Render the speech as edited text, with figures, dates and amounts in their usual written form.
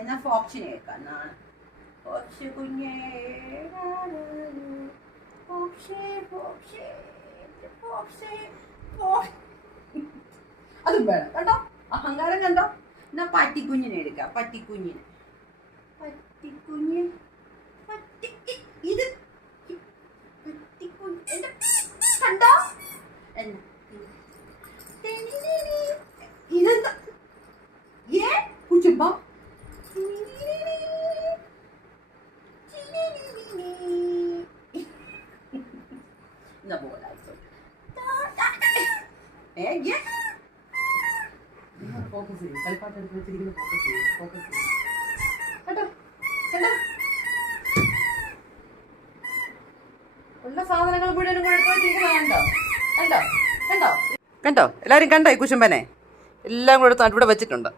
എന്നാ ഫോക്സിനെ കേൾക്കാം. ഫോക്സ് കുഞ്ഞേ അതും വേണം കേട്ടോ. അഹങ്കാരം കണ്ടോ. എന്നാ പട്ടിക്കുഞ്ഞിനെ എടുക്കാം. പട്ടിക്കുഞ്ഞിനെ ഇത് കണ്ടോ. ഇതെന്താ കുച്ചുമ്പ ഫോക്കസ് ചെയ്യും. കളിപ്പാട്ട് എടുത്ത് വെച്ചിരിക്കുന്ന ഫോക്കസ് ചെയ്യും. കേട്ടോ കേട്ടോ. ഉള്ള സാധനങ്ങൾ മുഴുവനും കൊടുത്തു വെച്ചിരിക്കുന്നത് കണ്ടോ കണ്ടോ കണ്ടോ കണ്ടോ. എല്ലാവരും കണ്ടോ ഈ കുശുമ്പനെ? എല്ലാം കൊടുത്ത് ഇവിടെ വെച്ചിട്ടുണ്ട്.